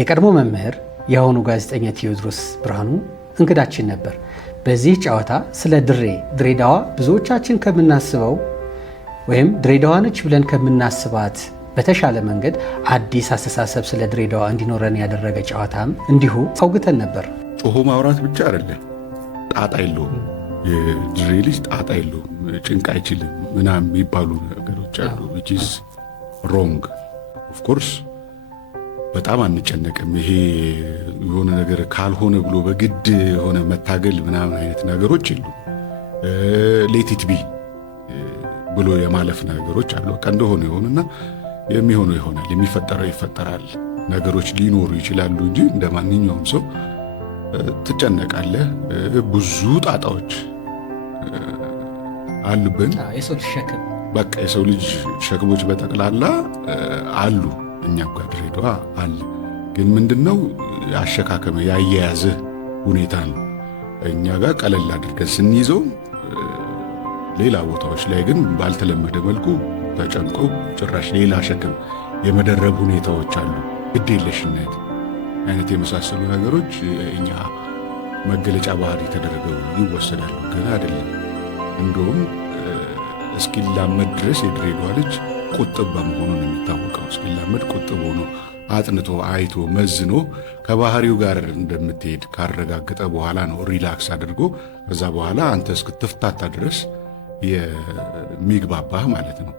የቀድሞ መምህር የአሁኑ ጋዜጠኛ ቴዎድሮስ ብርሃኑ እንግዳችን ነበር። በዚህ ጨዋታ ስለ ድሬዳዋ ብዙዎቻችን ከምናስበው ወይም ድሬዳዋ ነች ብለን ከምናስባት በተሻለ መንገድ አዲስ አስተሳሰብ ስለ ድሬዳዋ እንዲኖረን ያደረገ ጨዋታም እንዲሁ አውግተን ነበር። ጮሆ ማውራት ብቻ አይደለም፣ ጣጣ የለውም። የድሬ ልጅ ጣጣ የለውም፣ ጭንቅ አይችልም ምናምን የሚባሉ ነገሮች አሉ። which is wrong of course በጣም አንጨነቅም። ይሄ የሆነ ነገር ካልሆነ ብሎ በግድ የሆነ መታገል ምናምን አይነት ነገሮች የሉ። ሌቲት ቢ ብሎ የማለፍ ነገሮች አሉ። በቃ እንደሆነ ይሆንና የሚሆነው ይሆናል፣ የሚፈጠረው ይፈጠራል። ነገሮች ሊኖሩ ይችላሉ እንጂ እንደ ማንኛውም ሰው ትጨነቃለህ። ብዙ ጣጣዎች አሉብን። በቃ የሰው ልጅ ሸክሞች በጠቅላላ አሉ። እኛም ጋር ድሬዳዋ አለ። ግን ምንድነው አሸካከመ ያያያዝህ ሁኔታ ነው። እኛ ጋር ቀለል አድርገን ስንይዘው፣ ሌላ ቦታዎች ላይ ግን ባልተለመደ መልኩ ተጨንቆ ጭራሽ ሌላ ሸክም የመደረብ ሁኔታዎች አሉ። ግዴለሽነት አይነት የመሳሰሉ ነገሮች እኛ መገለጫ ባህሪ ተደርገው ይወሰዳሉ። ግን አይደለም። እንደውም እስኪላመድ ድረስ የድሬዳዋ ልጅ ቁጥብ በመሆኑ ነው የሚታወቀው። እስኪላመድ ቁጥብ ሆኖ አጥንቶ አይቶ መዝኖ ከባህሪው ጋር እንደምትሄድ ካረጋገጠ በኋላ ነው ሪላክስ አድርጎ ከዛ በኋላ አንተ እስክትፍታታ ድረስ የሚግባባህ ማለት ነው።